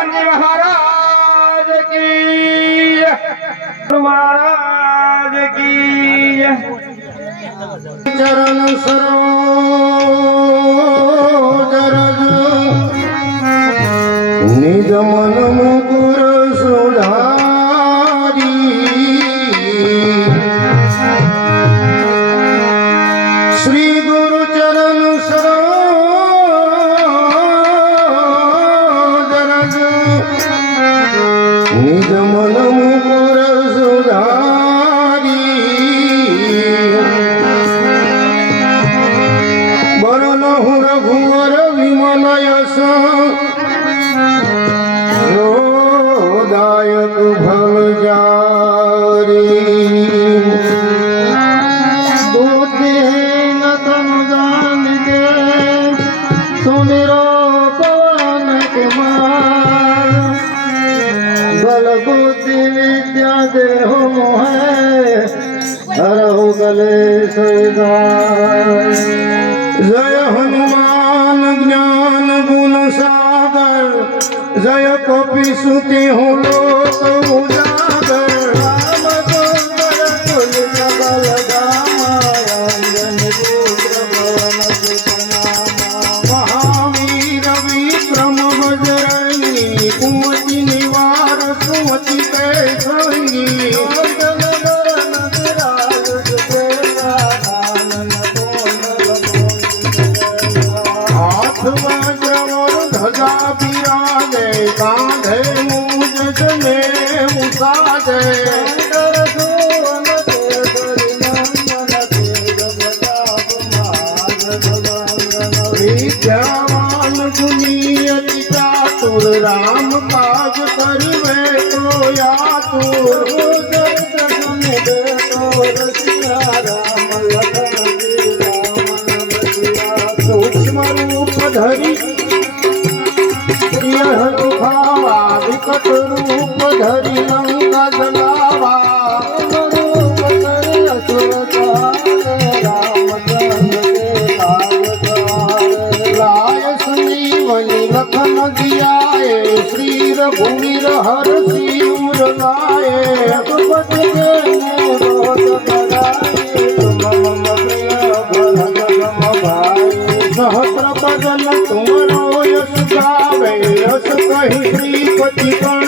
ભવાની મહારાજ કી મહારાજ કી ચરણ સરો નિજ મન મુકુ लघुति विद्या देहो है धरहु गले जय हनुमान ज्ञान गुण सागर जय कपि सुति हूँ लोक ધરી યહ દુખાવા વિકટ રૂપ ધરી લંકા જલાવા હરસી સહસ્ર બદલ તુમરો યશ ગાવે યશ કહી શ્રીપતિ પણ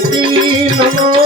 श्री नमो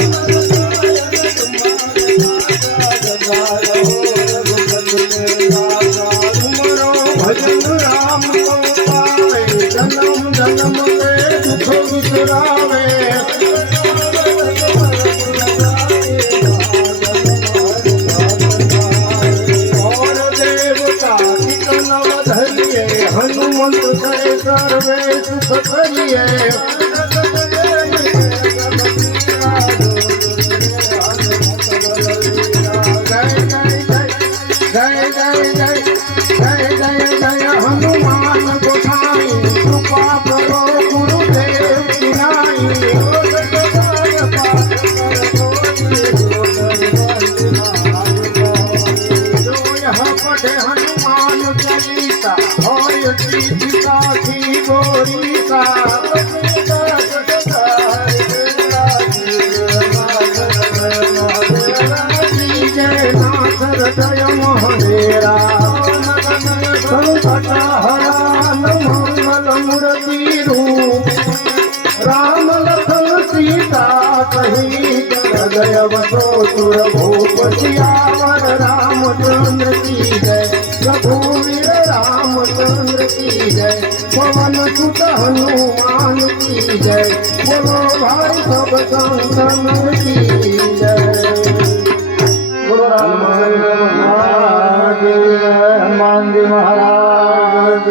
पीता गोरीता। जय ना मह બસો સુર ભૂપશિયાવર રામચંદ્ર કી જય રઘુવીર રામચંદ્ર કી જય પવન સુત હનુમાન કી જય બોલો ભાઈ સબ સંતન કી જય બોલો રામચંદ્ર મહારાજ મહારાજ